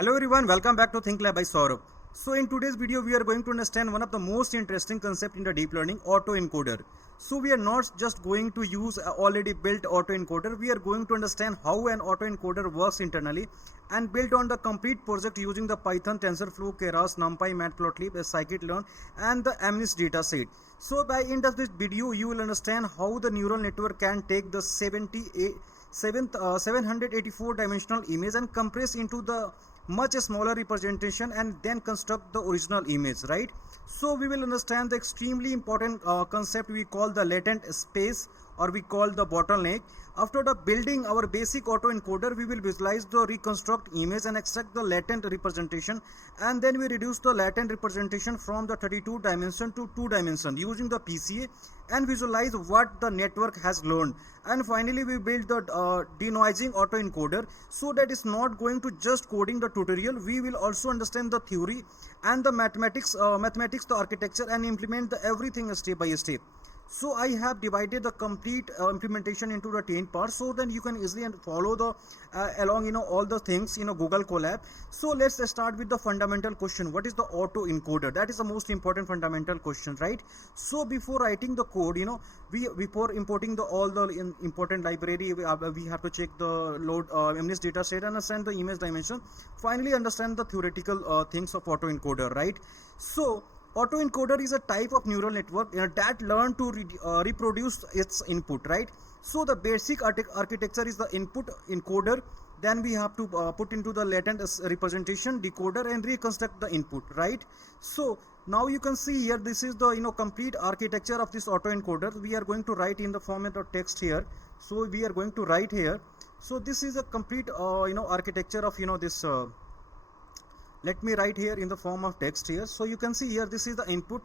Hello everyone, welcome back to ThinkLab by Saurabh. So in today's video, we are going to understand one of the most interesting concept in the deep learning, autoencoder. So we are not just going to use a already built autoencoder, we are going to understand how an autoencoder works internally and build on the complete project using the Python, TensorFlow, Keras, NumPy, Matplotlib, scikit-learn and the MNIST dataset. So by end of this video, you will understand how the neural network can take the 784 dimensional image and compress into the much smaller representation and then construct the original image, right? So we will understand the extremely important concept we call the latent space, or we call the bottleneck. After the building our basic autoencoder, we will visualize the reconstruct image and extract the latent representation, and then we reduce the latent representation from the 32 dimension to 2 dimension using the PCA and visualize what the network has learned. And finally we build the denoising autoencoder, so that is not going to just coding the tutorial, we will also understand the theory and the mathematics, the architecture, and implement the everything step by step. So I have divided the complete implementation into the 10 parts, so then you can easily follow the along all the things Google Colab. So let's start with the fundamental question: what is the autoencoder? That is the most important fundamental question, right? So before writing the code, before importing all the important library, we have to check the load MNIST data set, understand the image dimension, finally understand the theoretical things of autoencoder, right? So autoencoder is a type of neural network that learn to reproduce its input, right? So the basic architecture is the input encoder, then we have to put into the latent representation decoder and reconstruct the input, right? So now you can see here, this is the complete architecture of this autoencoder. We are going to write in the format of text here, so we are going to write here. So this is a complete architecture of this let me write here in the form of text here. So you can see here, this is the input,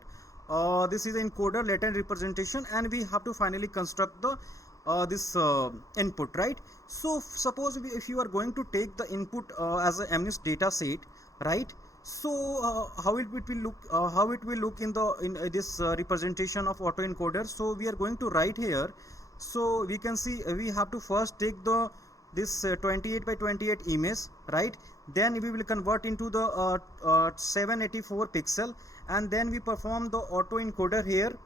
this is the encoder latent representation, and we have to finally construct the this input, right? So suppose if you are going to take the input as a MNIST data set, right? So how it will look in this representation of autoencoder. So we are going to write here. So we can see we have to first take this 28 by 28 image, right? Then we will convert into the 784 pixel, and then we perform the autoencoder here.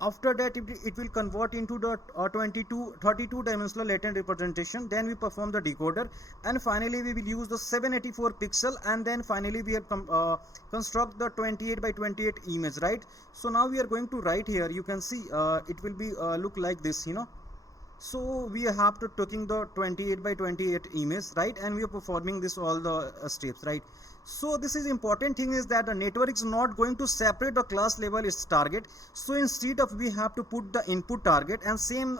After that it will convert into the 32 dimensional latent representation. Then we perform the decoder, and finally we will use the 784 pixel, and then finally we have construct the 28 by 28 image, right? So now we are going to write here. You can see it will be look like this, So we have to taking the 28 by 28 image, right? And we are performing this all the steps, right? So this is important thing is that the network is not going to separate the class level its target. So instead of we have to put the input target, and same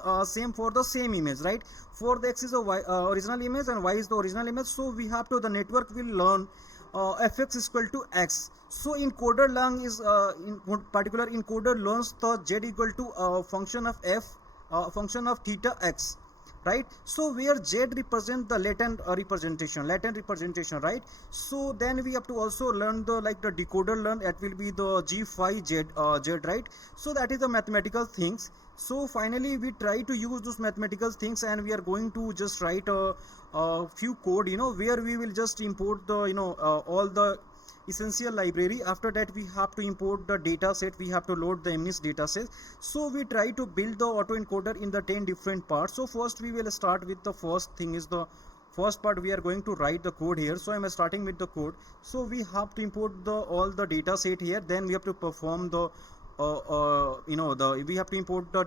for the same image, right? For the x is the original image and y is the original image. So we have to, the network will learn fx is equal to x. So encoder learn is in particular encoder learns the z equal to function of f, function of theta x, right? So where z represent the latent representation, right? So then we have to also learn the decoder learn, that will be the g phi z, right? So that is the mathematical things. So finally we try to use those mathematical things, and we are going to just write a few code where we will just import the all the essential library. After that we have to import the data set, we have to load the MNIST data set. So we try to build the autoencoder in the 10 different parts. So first we will start with the first thing is the first part. We are going to write the code here. So I am starting with the code. So we have to import all the data set here, then we have to perform the we have to import the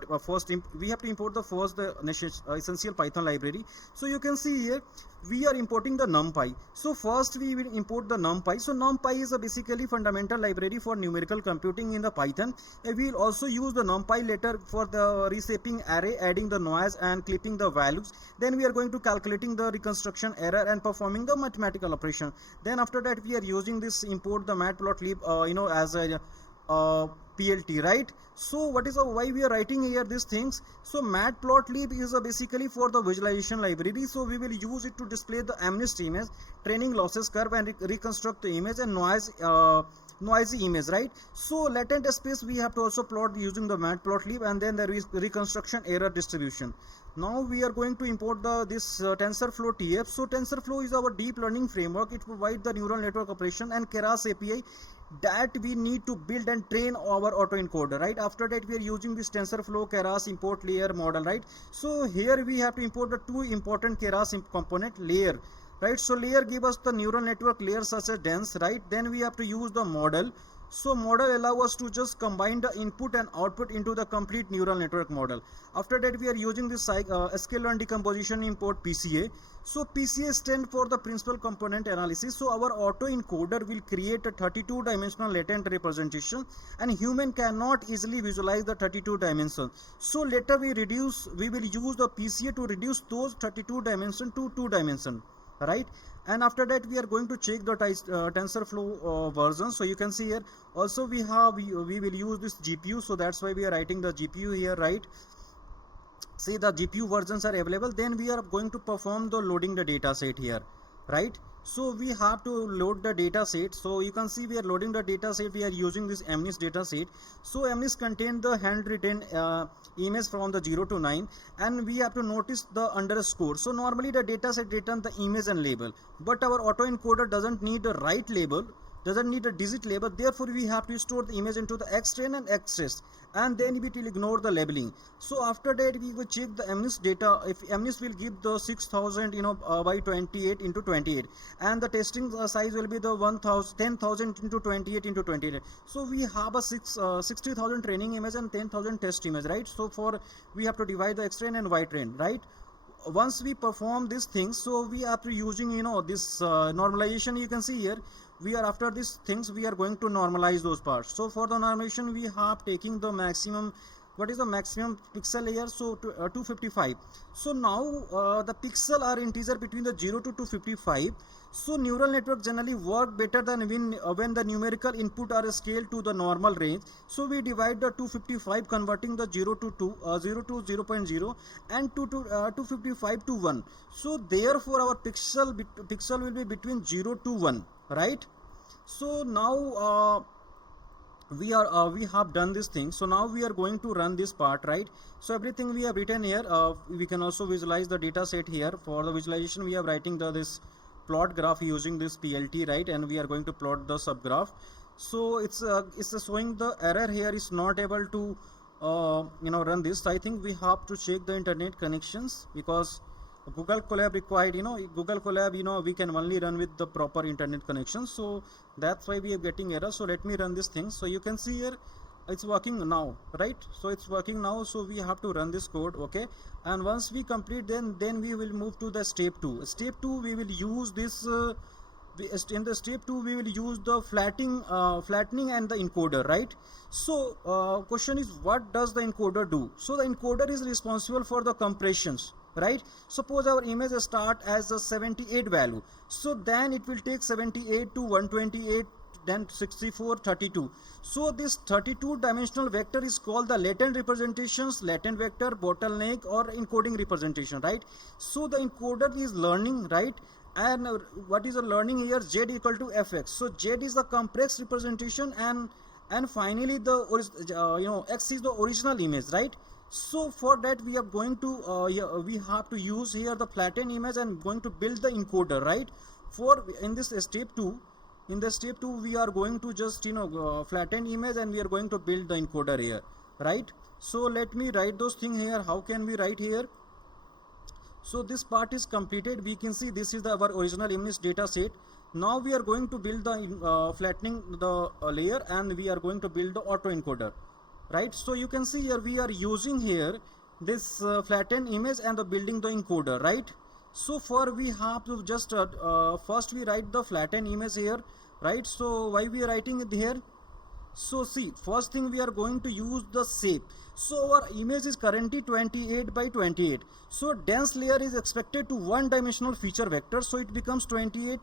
essential Python library. So you can see here we are importing the NumPy. So first we will import the NumPy. So NumPy is a basically fundamental library for numerical computing in the Python. We will also use the NumPy later for the reshaping array, adding the noise and clipping the values. Then we are going to calculating the reconstruction error and performing the mathematical operation. Then after that we are using this import the Matplotlib as a PLT, right? So what is why we are writing here these things? So Matplotlib is basically for the visualization library. So we will use it to display the MNIST image, training losses curve, and reconstruct the image, and noisy image, right? So latent space we have to also plot using the Matplotlib, and then there is reconstruction error distribution. Now we are going to import this TensorFlow TF. So TensorFlow is our deep learning framework. It provides the neural network operation and Keras API that we need to build and train our autoencoder, right? After that we are using this TensorFlow Keras import layer model, right? So here we have to import the two important Keras component layer, right? So layer give us the neural network layer such as dense, right? Then we have to use the model. So model allow us to just combine the input and output into the complete neural network model. After that we are using this scale-learn decomposition import PCA. So PCA stand for the principal component analysis. So our autoencoder will create a 32-dimensional latent representation, and human cannot easily visualize the 32 dimensions. So later we will use the PCA to reduce those 32 dimensions to 2 dimensions, right? And after that we are going to check the TensorFlow version. So you can see here also we will use this GPU, so that's why we are writing the GPU here, right? See, the GPU versions are available. Then we are going to perform the loading the data set here, right? So we have to load the data set. So you can see we are loading the data set. We are using this MNIST data set. So MNIST contain the handwritten image from the 0 to 9, and we have to notice the underscore. So normally the data set return the image and label, but our autoencoder doesn't need the right label, doesn't need a digit label. Therefore we have to store the image into the xtrain and xtrace, and then we will ignore the labeling. So after that we will check the MNIST data. If MNIST will give the 6000 by 28 into 28, and the testing size will be the 10,000 into 28 into 28. So we have a 60,000 training image and 10,000 test image, right? So for we have to divide the xtrain and ytrain, right? Once we perform these things, so we are using this normalization. You can see here we are, after these things we are going to normalize those parts. So for the normalization we have taking the maximum, what is the maximum pixel here? So 255. So now the pixel are integer between the 0 to 255. So neural network generally work better than when the numerical input are scaled to the normal range. So we divide the 255, converting the 0 to 0.0 and 255 to 1. So therefore our pixel will be between 0 to 1, right? So now we have done this thing. So now we are going to run this part, right? So everything we have written here. We can also visualize the data set here. For the visualization we are writing this plot graph using this PLT, right? And we are going to plot the subgraph. So it's showing the error here is not able to run this. I think we have to check the internet connections, because Google Colab required, Google Colab, we can only run with the proper internet connection. So that's why we are getting error. So let me run this thing. So you can see here it's working now, right? So it's working now. So we have to run this code, okay? And once we complete, then we will move to the step 2. Step 2 we will use this in the step 2 we will use the flattening and the encoder, right? So question is, what does the encoder do? So the encoder is responsible for the compressions, right? Suppose our image start as a 78 value, so then it will take 78 to 128, then 64, 32. So this 32 dimensional vector is called the latent representations, latent vector, bottleneck, or encoding representation, right? So the encoder is learning, right? And what is the learning here? Z equal to fx. So Z is the complex representation, and finally the x is the original image, right? So for that we are going to we have to use here the flattened image and going to build the encoder, right? For in this step 2, we are going to just flatten image, and we are going to build the encoder here, right? So let me write those things here. How can we write here? So this part is completed. We can see this is our original MNIST data set. Now we are going to build the flattening the layer, and we are going to build the autoencoder, right? So you can see here we are using here this flattened image and the building the encoder, right? So for we have to just first we write the flattened image here, right? So why we are writing it here? So see, first thing we are going to use the shape. So our image is currently 28 by 28. So dense layer is expected to one dimensional feature vector. So it becomes 28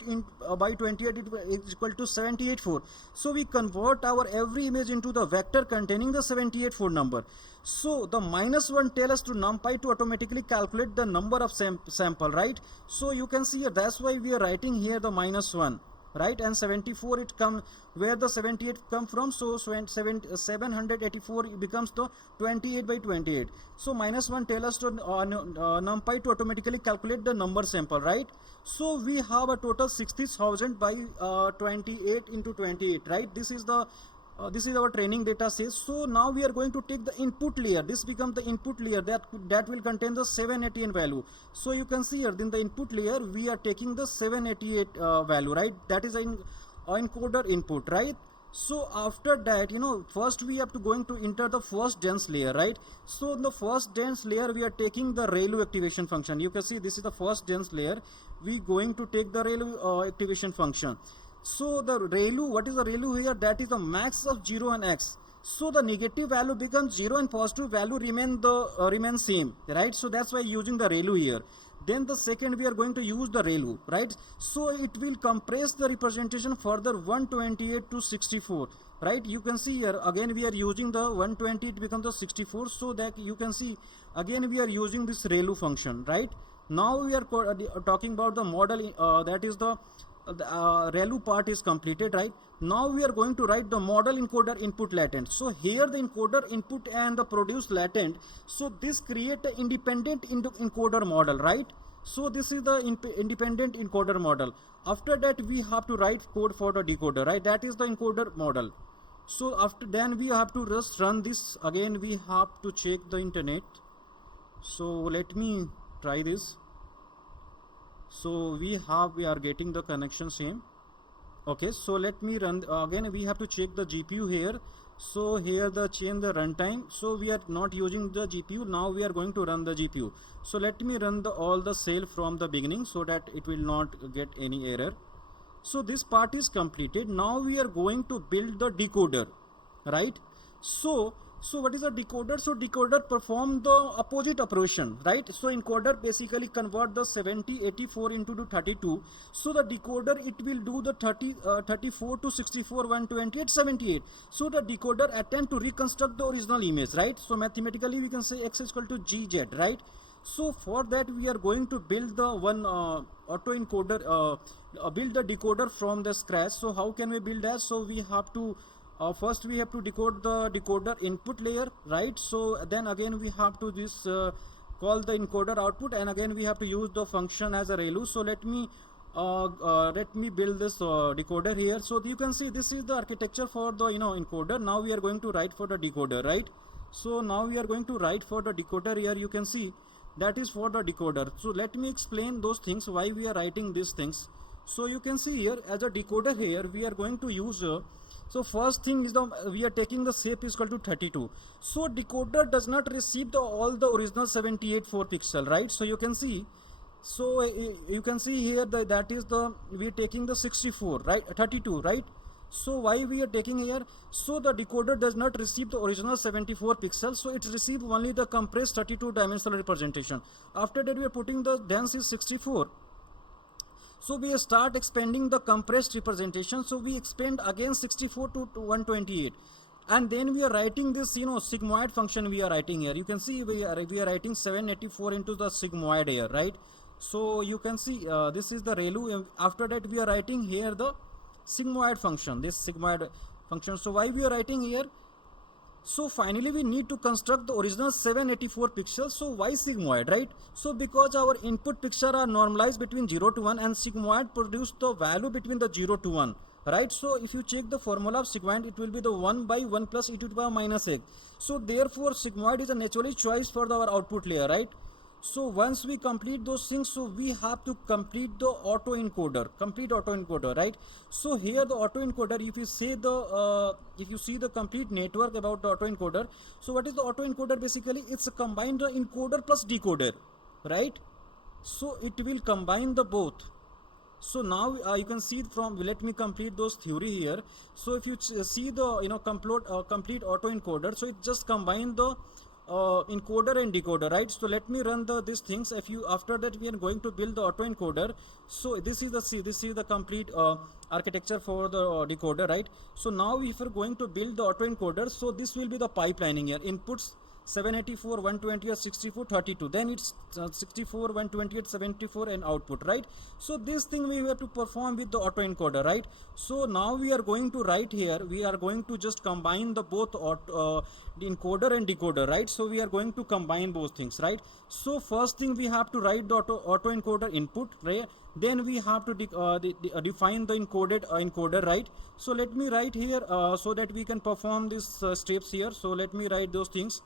by 28 is equal to 78.4. So we convert our every image into the vector containing the 78.4 number. So the -1 tell us to NumPy to automatically calculate the number of sample, right? So you can see here, that's why we are writing here the -1. right? And 74 it come, where the 78 come from, so 784 becomes the 28 by 28. So -1 tell us to NumPy to automatically calculate the number sample, right? So we have a total 60,000 by 28 into 28, right? This is our training data set. So now we are going to take the input layer. This becomes the input layer that will contain the 788 value. So you can see here in the input layer we are taking the 788 value, right? That is an encoder input, right? So after that, first we have to going to enter the first dense layer, right? So in the first dense layer we are taking the ReLU activation function. You can see this is the first dense layer. We going to take the ReLU activation function. So the ReLU, what is the ReLU here? That is the max of 0 and x. So the negative value becomes 0 and positive value remain same, right? So that's why using the ReLU here. Then the second we are going to use the ReLU, right? So it will compress the representation further 128 to 64, right? You can see here again we are using the 120, it becomes the 64. So that you can see again we are using this ReLU function, right? Now we are talking about the model, that is the ReLU part is completed, right? Now we are going to write the model encoder input latent. So here the encoder input and the produce latent. So this create an independent encoder model, right? So this is the independent encoder model. After that we have to write code for the decoder, right? That is the encoder model. So after then we have to just run this again. We have to check the internet. So let me try this. So we are getting the connection same. Okay, so let me run again. We have to check the GPU here. So here the change the runtime. So we are not using the GPU. Now we are going to run the GPU. So let me run all the cell from the beginning so that it will not get any error. So this part is completed. Now we are going to build the decoder, right? So what is a decoder? So decoder perform the opposite operation, right? So encoder basically convert the 84 into the 32. So the decoder it will do the 34 to 64, 128, 78. So the decoder attempt to reconstruct the original image, right? So mathematically we can say x is equal to gz, right? So for that we are going to build the one autoencoder, build the decoder from the scratch. So how can we build that? So we have to first we have to decode the decoder input layer, right? So then again we have to call the encoder output, and again we have to use the function as a ReLU. So let me build this decoder here. So you can see this is the architecture for the encoder. Now we are going to write for the decoder, right? So now we are going to write for the decoder here. You can see that is for the decoder. So let me explain those things, why we are writing these things. So you can see here as a decoder here we are going to use so first thing is we are taking the shape is equal to 32. So decoder does not receive all the original 78 4 pixel, right? So you can see, so you can see here that is we are taking the 64, right? 32, right? So why we are taking here? So the decoder does not receive the original 74 pixels, so it receives only the compressed 32 dimensional representation. After that we are putting the dense is 64. So we start expanding the compressed representation. So we expand again 64 to 128, and then we are writing this sigmoid function we are writing here. You can see we are writing 784 into the sigmoid here, right? So you can see this is the ReLU. After that we are writing here the sigmoid function, this sigmoid function. So why we are writing here? So finally we need to construct the original 784 pixels. So why sigmoid, right? So because our input pixels are normalized between 0 to 1, and sigmoid produce the value between the 0 to 1, right? So if you check the formula of sigmoid, it will be the 1 by 1 plus e to the power minus x. So therefore sigmoid is a natural choice for our output layer, right? So once we complete those things, so we have to complete the autoencoder, right? So here the autoencoder, if you see the complete network about the autoencoder, so what is the autoencoder? Basically it's a combined encoder plus decoder, right? So it will combine the both. So now you can see from, let me complete those theory here. So if you see the complete autoencoder, so it just combine the encoder and decoder, right? So let me run these things. After that we are going to build the autoencoder. So this is the complete architecture for the decoder, right? So now if we're going to build the autoencoder, so this will be the pipelining here. Inputs 784, 128, 64, 32. Then it's 64, 128, 74 and output, right? So this thing we have to perform with the autoencoder, right? So now we are going to write here, we are going to just combine the both the encoder and decoder, right? So we are going to combine both things, right? So first thing we have to write the autoencoder input, right? Then we have to define the encoded encoder, right? So let me write here so that we can perform these steps here. So let me write those things.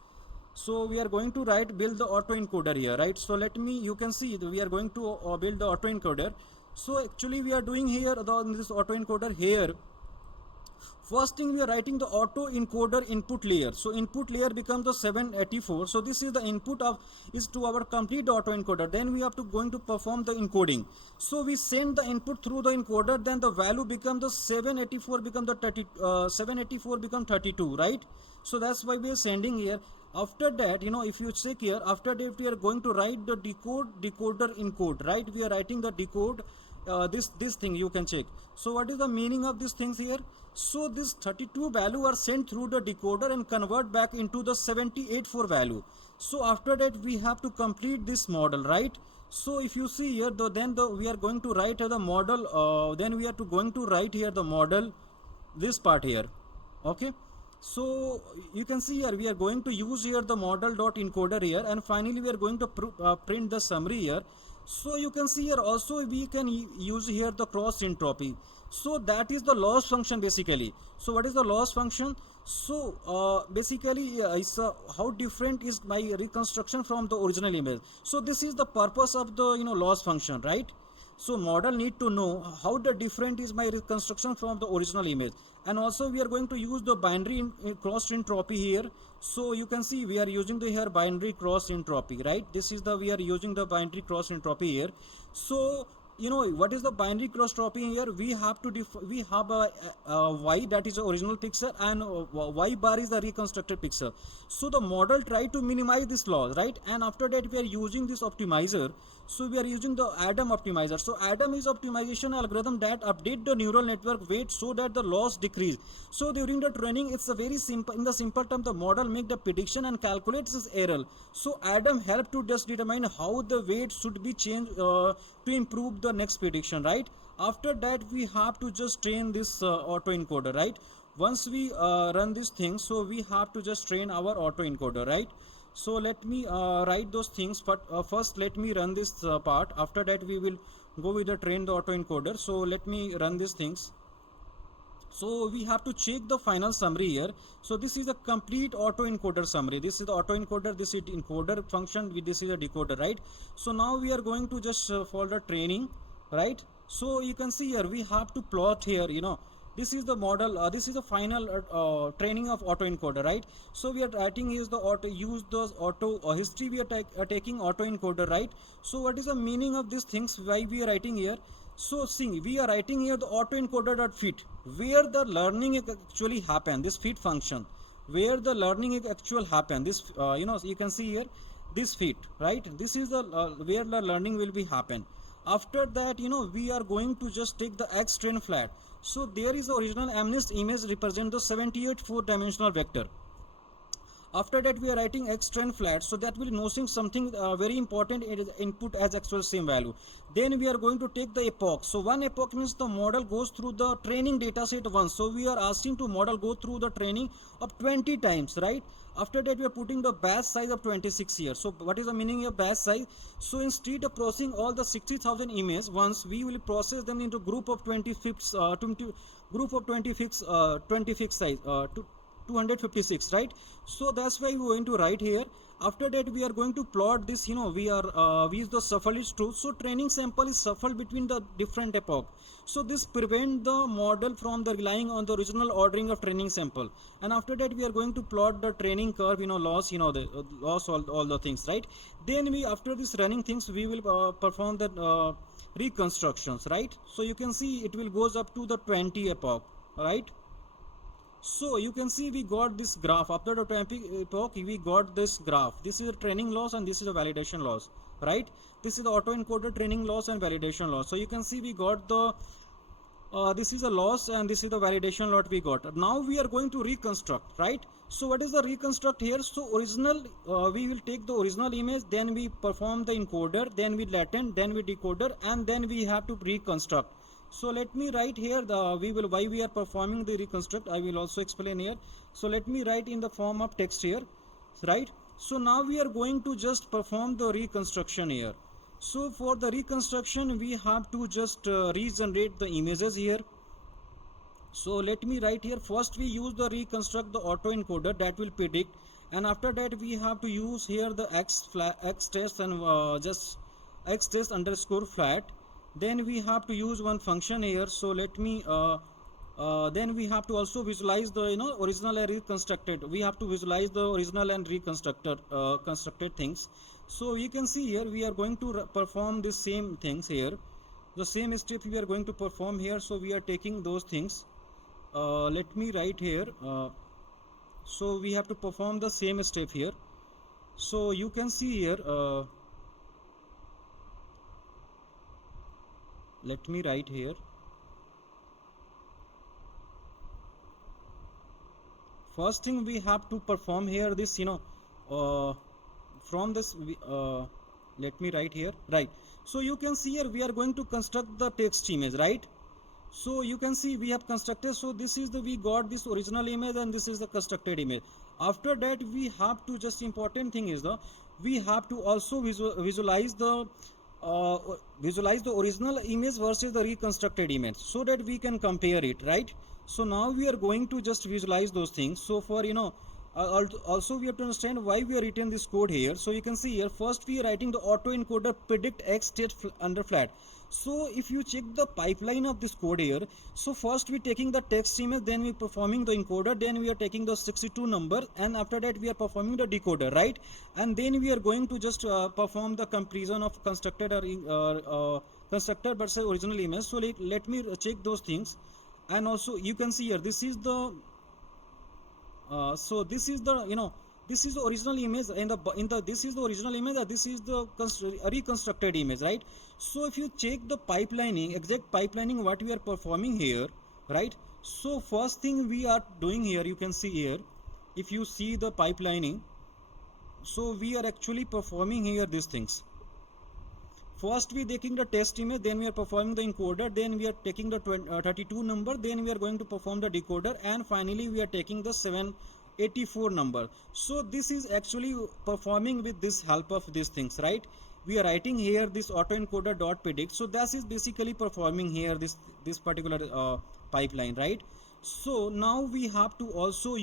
So we are going to build the autoencoder here, right? So let me, you can see we are going to build the autoencoder. So actually we are doing here this autoencoder here. First thing we are writing the autoencoder input layer. So input layer becomes the 784. So this is the input is to our complete autoencoder. Then we have to going to perform the encoding. So we send the input through the encoder. Then the value becomes the 784 become the 784 become 32, right? So that's why we are sending here. After that, if you check here, after that we are going to write the decoder encode, right? We are writing the decode this thing, you can check. So what is the meaning of these things here? So this 32 value are sent through the decoder and convert back into the 784 value. So after that we have to complete this model, right? So if you see here, we are going to write the model, then we are going to write here the model, this part here, okay? So you can see here we are going to use here the model.encoder here, and finally we are going to print the summary here. So you can see here also we can use here the cross entropy. So that is the loss function basically. So what is the loss function? So basically how different is my reconstruction from the original image. So this is the purpose of the loss function, right? So model need to know how the different is my reconstruction from the original image. And also we are going to use the binary cross entropy here. So you can see we are using the here binary cross entropy, right? This is we are using the binary cross entropy here. So what is the binary cross entropy here? We have to we have a y, that is the original picture, and y bar is the reconstructed picture. So the model try to minimize this loss, right? And after that we are using this optimizer. So we are using the Adam optimizer. So Adam is optimization algorithm that update the neural network weight so that the loss decrease. So during the training, it's a very simple, in the simple term, the model make the prediction and calculates its error. So Adam help to just determine how the weight should be changed to improve the next prediction, right? After that we have to just train this autoencoder, right? Once we run this thing, so we have to just train our autoencoder, right? So let me write those things, but first let me run this part. After that we will go with the train the autoencoder. So let me run these things. So we have to check the final summary here. So this is a complete autoencoder summary. This is the autoencoder, this is encoder function, this is a decoder, right? So now we are going to just follow the training, right? So you can see here we have to plot here, this is the model, this is the final training of autoencoder, right? So we are writing is the use the auto history, we are taking autoencoder, right? So what is the meaning of these things, why we are writing here? So see, we are writing here the autoencoder.fit, where the learning actually happen, this fit function, where the learning actual happen, this you can see here this fit, right? This is the where the learning will be happen. After that, we are going to just take the X train flat. So there is the original MNIST image represent the 78 4-dimensional vector. After that we are writing X train flat, so that will noting something very important, it is input as actual same value. Then we are going to take the epoch. So one epoch means the model goes through the training data set once. So we are asking to model go through the training of 20 times, right? After that we are putting the batch size of 26 here. So what is the meaning of batch size? So instead of processing all the 60,000 images once, we will process them into group of 26 size 256, right? So that's why we're going to write here. After that we are going to plot this, we use the shuffle is true. So training sample is shuffled between the different epoch. So this prevent the model from the relying on the original ordering of training sample. And after that we are going to plot the training curve, loss, the loss, all the things, right? Then after this running things, we will perform the reconstructions, right? So you can see it will goes up to the 20 epoch, right? So you can see we got this graph. After the 20 epoch we got this graph. This is a training loss and this is a validation loss, right? This is the autoencoder training loss and validation loss. So you can see we got the this is a loss and this is the validation lot we got. Now we are going to reconstruct, right? So what is the reconstruct here? So original, we will take the original image, then we perform the encoder, then we latent, then we decoder, and then we have to reconstruct. So let me write here why we are performing the reconstruct. I will also explain here. So let me write in the form of text here, right? So now we are going to just perform the reconstruction here. So for the reconstruction we have to just regenerate the images here. So let me write here, first we use the reconstruct the autoencoder that will predict, and after that we have to use here the x test and just x test underscore flat. Then we have to use one function here. So let me then we have to also visualize the original and reconstructed. We have to visualize the original and reconstructed constructed things. So you can see here we are going to perform the same things here, the same step we are going to perform here. So we are taking those things. Let me write here. So we have to perform the same step here. So you can see here. Let me write here. First thing we have to perform here this from this let me write here, right? So you can see here we are going to construct the text image, right? So you can see we have constructed. So this is we got this original image and this is the constructed image. After that we have to, just important thing is we have to also visualize the original image versus the reconstructed image, so that we can compare it, right? So now we are going to just visualize those things. So for also we have to understand why we are written this code here. So you can see here, first we are writing the autoencoder predict x state under flat. So if you check the pipeline of this code here, so first we taking the text image, then we performing the encoder, then we are taking the 62 number, and after that we are performing the decoder, right? And then we are going to just perform the comparison of constructed or constructed versus original image. So let me check those things. And also you can see here this is the so this is the this is the original image, this is the original image, this is the reconstructed image, right? So if you check the pipelining, exact pipelining what we are performing here, right? So first thing we are doing here, you can see here, if you see the pipelining, so we are actually performing here these things. First we taking the test image, then we are performing the encoder, then we are taking the 32 number, then we are going to perform the decoder, and finally we are taking the 784 number. So this is actually performing with this help of these things, right? We are writing here this autoencoder dot predict. So that is basically performing here this particular pipeline, right? So now we have to also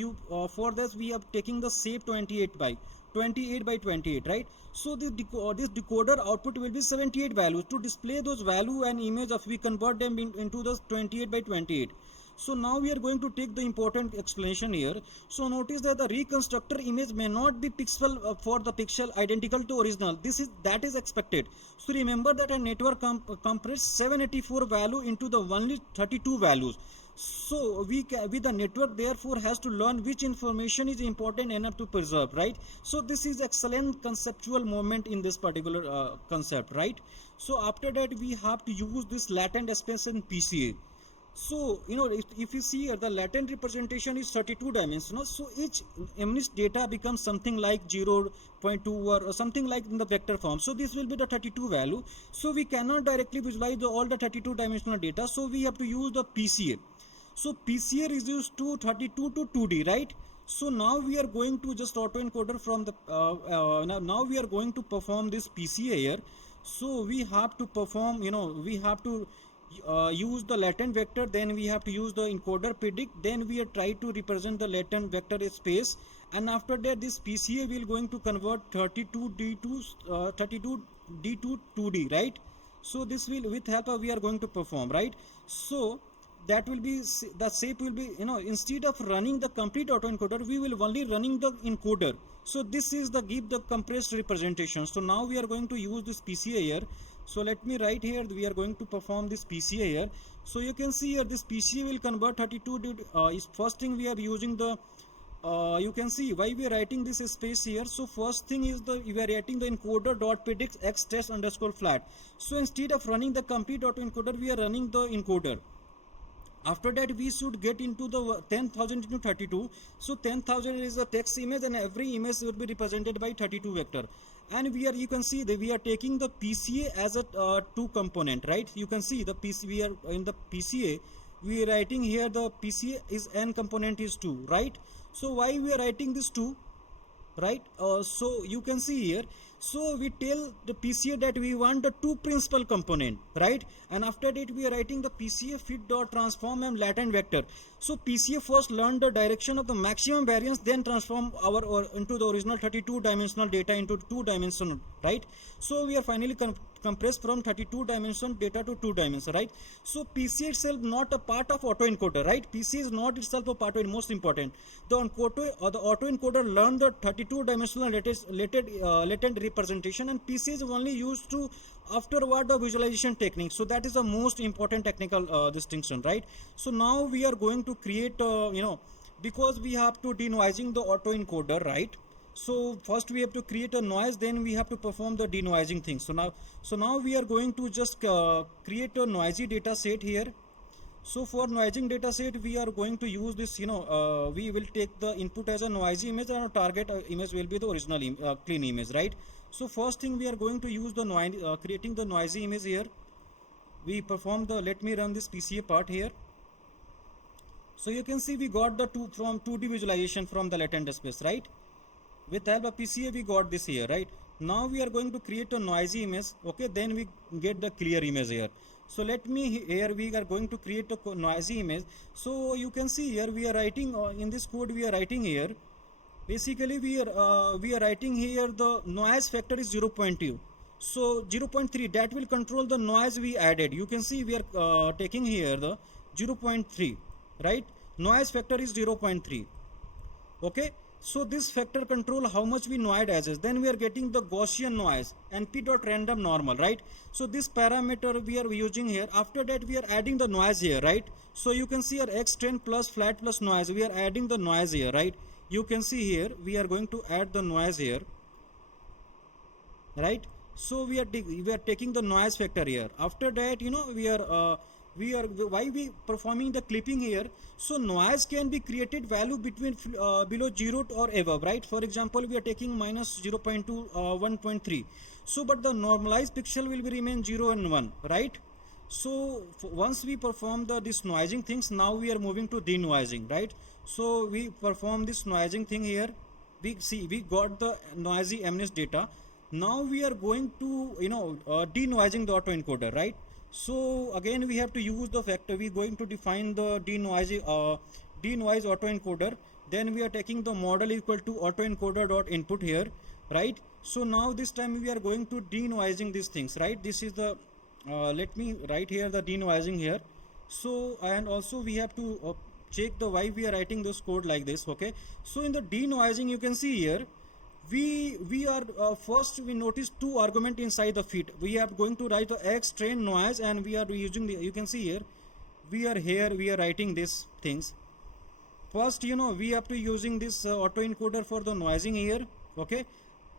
for this we are taking the shape 28 by 28, right? So this decoder output will be 78 values. To display those value and image of, we convert them into the 28 by 28. So now we are going to take the important explanation here. So notice that the reconstructor image may not be pixel for the pixel identical to original. That is expected. So remember that a network compress 784 value into the only 32 values. So with the network therefore has to learn which information is important enough to preserve, right? So this is excellent conceptual moment in this particular concept, right? So after that we have to use this latent space in PCA. So if you see here, the latent representation is 32 dimensional. So each MNIST data becomes something like 0.2 or something like in the vector form. So this will be the 32 value. So we cannot directly visualize all the 32 dimensional data. So we have to use the PCA. So PCA reduced to 32 to 2D, right? So now we are going to just autoencoder from the now we are going to perform this PCA here. So we have to perform, we have to use the latent vector, then we have to use the encoder predict, then we are try to represent the latent vector space, and after that this PCA will going to convert 32D to 2D, right? So this will, with help of, we are going to perform, right? So that will be, the shape will be, instead of running the complete autoencoder, we will only running the encoder. So this is the give the compressed representation. So now we are going to use this PCA here. So let me write here, we are going to perform this PCA here. So you can see here this PCA will convert 32 is first thing we are using the you can see why we are writing this space here. So first thing is we are writing the encoder dot predict x test underscore flat. So instead of running the complete autoencoder, we are running the encoder. After that we should get into the 10,000 into 32. So 10,000 is a text image, and every image will be represented by 32 vector. And we are, you can see that we are taking the PCA as a two component, right? You can see the PC, we are in the PCA, we are writing here the PCA is n component is 2, right? So why we are writing this 2, right? So you can see here, so we tell the PCA that we want the two principal component, right? And after that we are writing the PCA fit dot transform and latent vector. So PCA first learn the direction of the maximum variance, then transform our or into the original 32 dimensional data into 2 dimensional, right? So we are finally compressed from 32 dimension data to 2 dimension, right? So PCA itself not a part of autoencoder, right? PCA is not itself a part of it. Most important, the autoencoder learn the 32 dimensional latent representation, and PCA is only used to afterward the visualization technique. So that is the most important technical distinction, right? So now we are going to create because we have to denoising the autoencoder, right? So first we have to create a noise, then we have to perform the denoising thing. So now we are going to just create a noisy data set here. So for noising data set we are going to use this, we will take the input as a noisy image, and our target image will be the original clean image, right? So first thing we are going to use the creating the noisy image here. We perform the, let me run this PCA part here. So you can see we got the 2D visualization from the latent space, right? With help of PCA we got this here, right? Now we are going to create a noisy image, okay? Then we get the clear image here. So let me here, we are going to create a noisy image. So you can see here we are writing in this code, we are writing here, basically we are writing here the noise factor is 0.2. So 0.3, that will control the noise we added. You can see we are taking here the 0.3, right? Noise factor is 0.3, okay? So this factor control how much we noise as. Then we are getting the Gaussian noise and p.random normal, right? So this parameter we are using here. After that we are adding the noise here, right? So you can see our x10 plus flat plus noise, we are adding the noise here, right? You can see here we are going to add the noise here, right? So we are taking the noise factor here. After that, we are why we performing the clipping here. So noise can be created value between below 0 or above, right? For example, we are taking minus 0.2 1.3. So but the normalized pixel will be remain 0 and 1, right? So once we perform this noising things, now we are moving to denoising, right? So we perform this noising thing here. We got the noisy MNIST data. Now we are going to denoising the autoencoder, right? So again we have to use the factor. We going to define the denoise autoencoder. Then we are taking the model equal to autoencoder dot input here, right? So now this time we are going to denoising these things, right? This is the let me write here the denoising here. So and also we have to check the why we are writing this code like this, okay? So in the denoising you can see here, we are first we notice two argument inside the feed. We are going to write the x train noise, and we are using the, you can see here we are writing these things. First we have to using this autoencoder for the noising here, okay?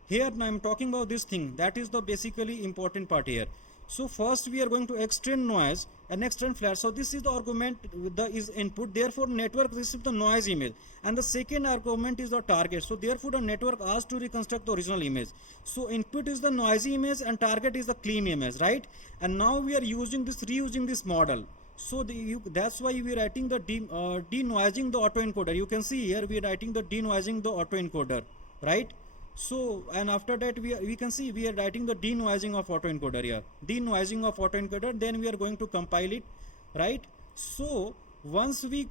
Here I'm talking about this thing, that is the basically important part here. So first we are going to extend noise and extend flat. So this is the argument with the is input, therefore network receives the noise image, and the second argument is the target. So therefore the network asks to reconstruct the original image. So input is the noisy image and target is the clean image, right? And now we are using this, reusing this model. So that's why we are writing the denoising the autoencoder. You can see here we are writing the denoising the autoencoder, right? So and after that we can see we are writing the denoising of autoencoder here, denoising of autoencoder. Then we are going to compile it, right? So once we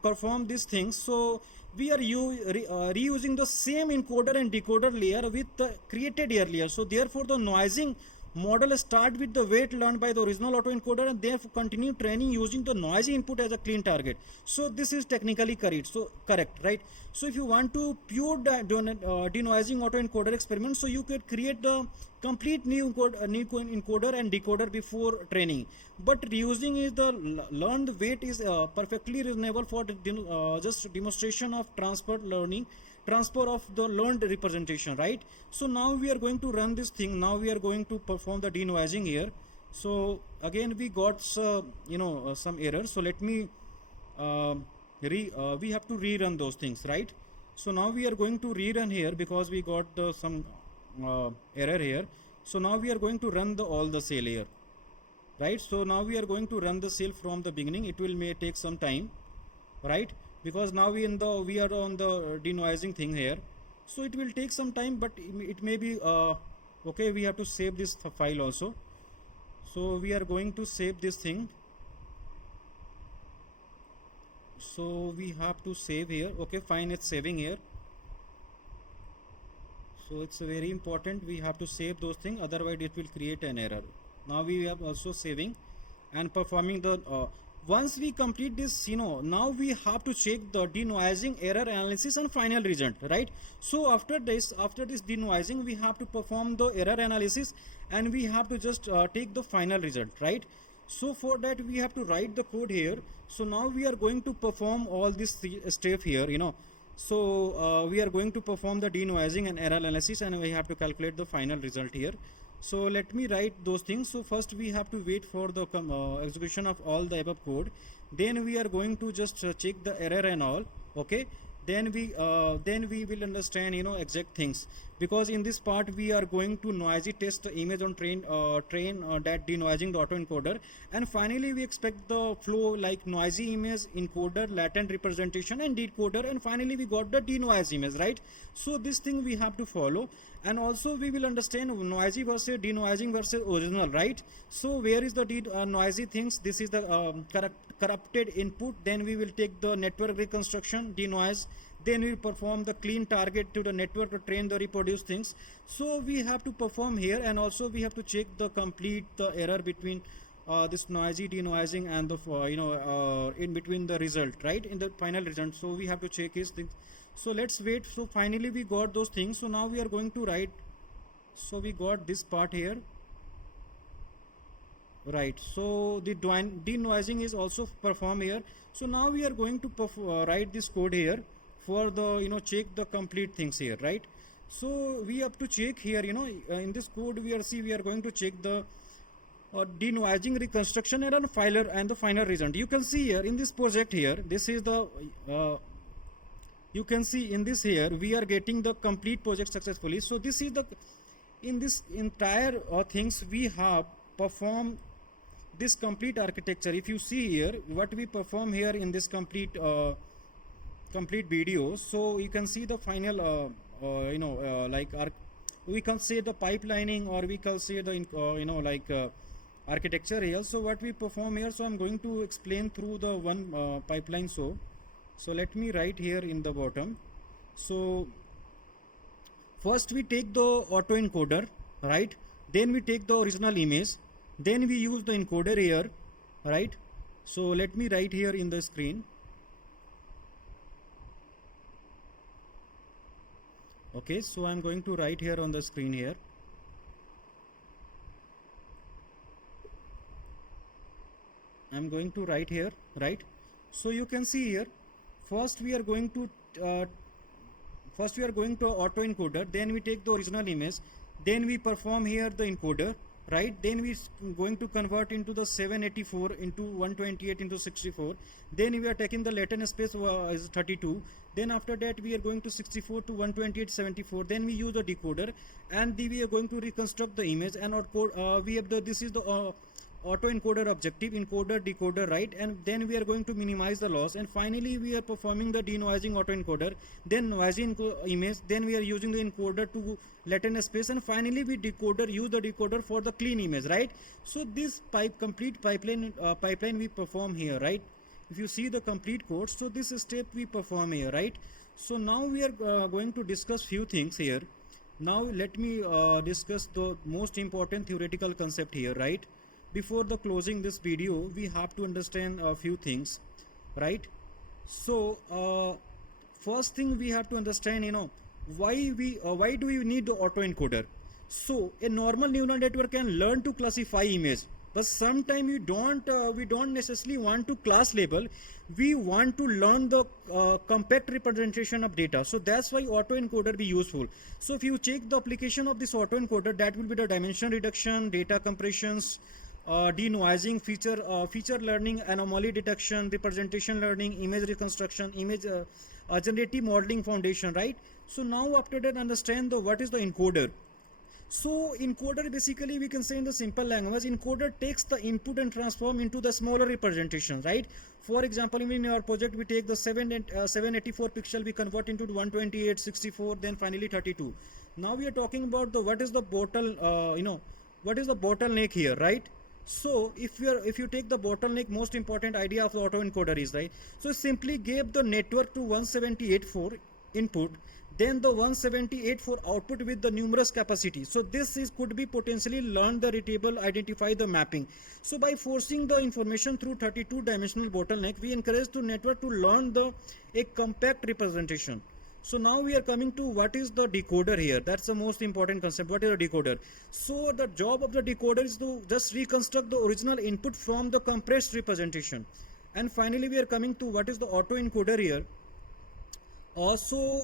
perform these things, so we are reusing the same encoder and decoder layer with the created earlier. So therefore the noising model start with the weight learned by the original autoencoder and therefore continue training using the noisy input as a clean target. So this is technically correct. So correct, right? So if you want to pure denoising autoencoder experiment, so you could create the complete new encoder and decoder before training. But reusing is the learned weight is perfectly reasonable for the just demonstration of transfer of the learned representation, right? So now we are going to run this thing. Now we are going to perform the denoising here. So again we got some error. So let me we have to rerun those things, right? So now we are going to rerun here because we got some error here. So now we are going to run all the cell here, right? So now we are going to run the cell from the beginning. It may take some time, right? Because now we are on the denoising thing here, so it will take some time, but it may be okay. We have to save this file also, so we are going to save this thing. So we have to save here. Okay, fine, it's saving here. So it's very important, we have to save those things, otherwise it will create an error. Now we are also saving and performing the once we complete this, now we have to check the denoising, error analysis and final result, right? So after this denoising, we have to perform the error analysis and we have to just take the final result, right? So for that we have to write the code here. So now we are going to perform all this step here, so we are going to perform the denoising and error analysis, and we have to calculate the final result here. So let me write those things. So first we have to wait for the execution of all the above code. Then we are going to just check the error and all. Okay. Then we will understand exact things, because in this part we are going to noisy test the image on train that denoising the autoencoder, and finally we expect the flow like noisy image, encoder, latent representation and decoder, and finally we got the denoised image, right? So this thing we have to follow, and also we will understand noisy versus denoising versus original, right? So where is the noisy things? This is the corrupted input. Then we will take the network reconstruction, denoise, then we perform the clean target to the network to train the reproduce things. So we have to perform here, and also we have to check the complete the error between this noisy denoising and the in between the result, right, in the final result. So we have to check his things. So let's wait. So finally we got those things. So now we are going to write. So we got this part here, right? So the denoising is also performed here. So now we are going to write this code here for the check the complete things here, right? So we have to check here, in this code we are going to check the denoising, reconstruction and the final result. You can see here in this project here, this is the you can see in this here we are getting the complete project successfully. So this is the in this entire things we have performed this complete architecture. If you see here what we perform here in this complete video, so you can see the final we can say the pipelining, or we can say the architecture here. So what we perform here, so I'm going to explain through the one pipeline. So let me write here in the bottom. So first we take the autoencoder, right? Then we take the original image, then we use the encoder here, right? So let me write here in the screen. Okay, so I'm going to write here on the screen here. I'm going to write here, right? So you can see here, first we are going to autoencoder, then we take the original image, then we perform here the encoder, right? Then we going to convert into the 784 into 128 into 64. Then we are taking the latent space is 32. Then after that we are going to 64 to 128 74. Then we use the decoder, and we are going to reconstruct the image, and we have this is the autoencoder objective, encoder, decoder, right? And then we are going to minimize the loss, and finally we are performing the denoising autoencoder, then noisy image, then we are using the encoder to latent space, and finally we use the decoder for the clean image, right? So this complete pipeline we perform here, right? If you see the complete code, so this step we perform here, right? So now we are going to discuss few things here. Now let me discuss the most important theoretical concept here, right? Before the closing this video, we have to understand a few things, right? So first thing we have to understand, why do we need the autoencoder? So a normal neural network can learn to classify image, but sometimes we don't necessarily want to class label. We want to learn the compact representation of data. So that's why autoencoder be useful. So if you check the application of this autoencoder, that will be the dimension reduction, data compressions, denoising, feature learning, anomaly detection, representation learning, image reconstruction, image generative modeling foundation, right? So now after that, understand the what is the encoder. So encoder, basically we can say in the simple language, encoder takes the input and transform into the smaller representation, right? For example, in our project we take the 784 pixel, we convert into 128, 64, then finally 32. Now we are talking about the what is the what is the bottleneck here, right? So if you take the bottleneck, most important idea of the autoencoder is, right, so simply gave the network to 178 for input, then the 178 for output with the numerous capacity. So this is could be potentially learn the retable, identify the mapping. So by forcing the information through 32 dimensional bottleneck, we encourage the network to learn a compact representation. So now we are coming to what is the decoder here. That's the most important concept. What is a decoder? So the job of the decoder is to just reconstruct the original input from the compressed representation. And finally we are coming to what is the autoencoder here. So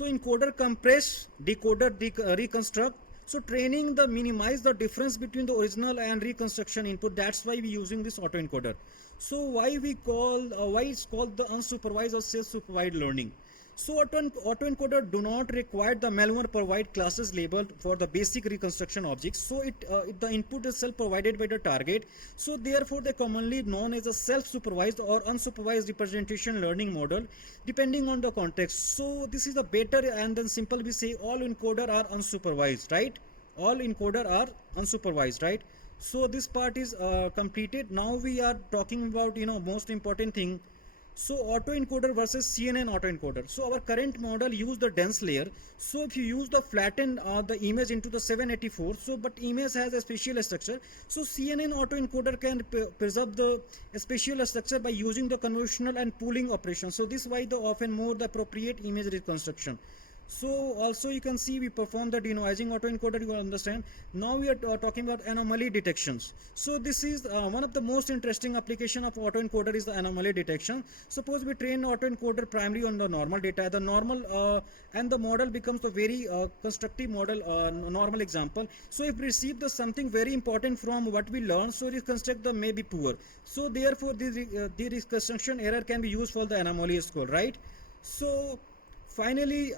encoder compress, decoder reconstruct. So training the minimize the difference between the original and reconstruction input. That's why we using this autoencoder. So why it's called the unsupervised or self-supervised learning. So autoencoder do not require the malware provide classes labeled for the basic reconstruction objects. So the input is self-provided by the target. So therefore they commonly known as a self-supervised or unsupervised representation learning model, depending on the context. So this is a better, and then simple we say all encoder are unsupervised, right? All encoder are unsupervised, right? So this part is completed. Now we are talking about most important thing. So autoencoder versus CNN autoencoder. So our current model use the dense layer. So if you use the flatten the image into the 784, so but image has a spatial structure. So CNN autoencoder can preserve the spatial structure by using the convolutional and pooling operation. So this is why the often more the appropriate image reconstruction. So also you can see we perform the denoising autoencoder, you will understand. Now we are talking about anomaly detections. So this is one of the most interesting application of autoencoder is the anomaly detection. Suppose we train autoencoder primarily on the normal data, the normal and the model becomes a very constructive model, normal example. So if we receive the something very important from what we learn, so reconstruct the may be poor. So therefore the reconstruction error can be used for the anomaly score, right? So finally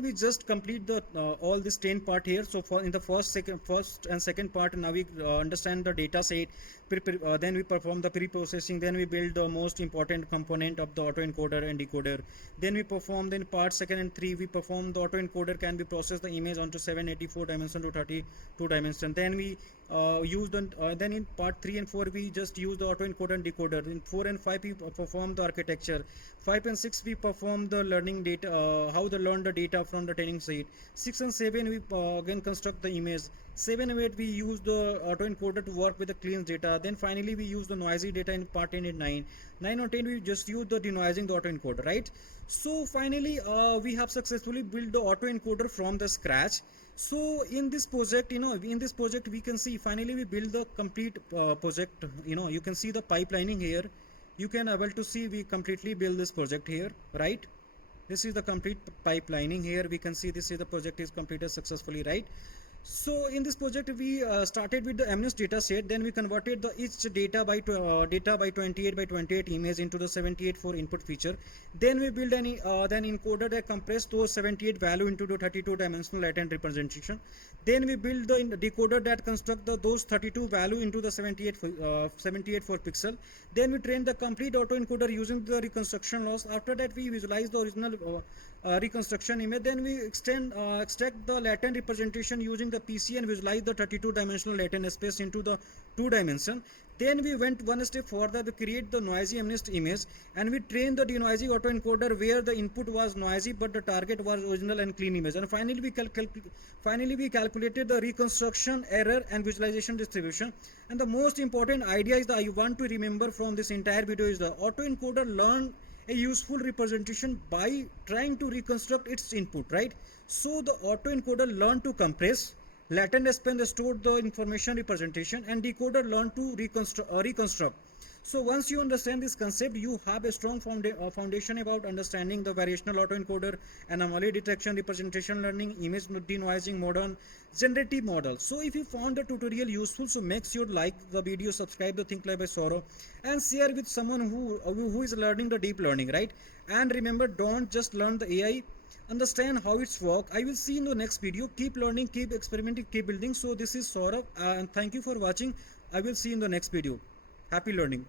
we just complete the all this 10 part here. So for in the first and second part, now we understand the data set, then we perform the pre-processing, then we build the most important component of the autoencoder and decoder, then we perform, then part second and 3 we perform the autoencoder can be processed the image onto 784 dimension to 32 dimension, then we use the then in part 3 and 4 we just use the autoencoder and decoder. In 4 and 5 we perform the architecture. 5 and 6 we perform the learning data, how they learn the data from the training set. 6 and 7 we again construct the image. 7 and 8 we use the autoencoder to work with the clean data. Then finally we use the noisy data in part 10 and 9. 9 or 10 we just use the denoising the autoencoder, right? So finally we have successfully built the autoencoder from the scratch. So in this project, we can see finally we build the complete project. You can see the pipelining here. You can able to see we completely build this project here, right? This is the complete pipelining here. We can see this is the project is completed successfully, right? So in this project we started with the MNIST data set, then we converted the each data by 28 by 28 image into the 78 for input feature. Then we build then encoder that compress those 78 value into the 32 dimensional latent representation. Then we build the decoder that construct those 32 value into the 78 for pixel. Then we train the complete autoencoder using the reconstruction loss. After that we visualize the original reconstruction image. Then we extract the latent representation using the PC and visualize the 32 dimensional latent space into the 2 dimension. Then we went one step further to create the noisy MNIST image, and we trained the denoising autoencoder where the input was noisy but the target was original and clean image. And finally we calculated the reconstruction error and visualization distribution. And the most important idea is that I want to remember from this entire video is the autoencoder learn a useful representation by trying to reconstruct its input, right? So the autoencoder learn to compress, latent space store the information representation, and decoder learn to reconstruct. So once you understand this concept, you have a strong foundation about understanding the variational autoencoder, anomaly detection, representation learning, image denoising, modern generative model. So if you found the tutorial useful, so make sure like the video, subscribe the ThinkLab by Saurabh, and share with someone who is learning the deep learning, right? And remember, don't just learn the AI, understand how it's work. I will see you in the next video. Keep learning, keep experimenting, keep building. So this is Saurabh, and thank you for watching. I will see you in the next video. Happy learning.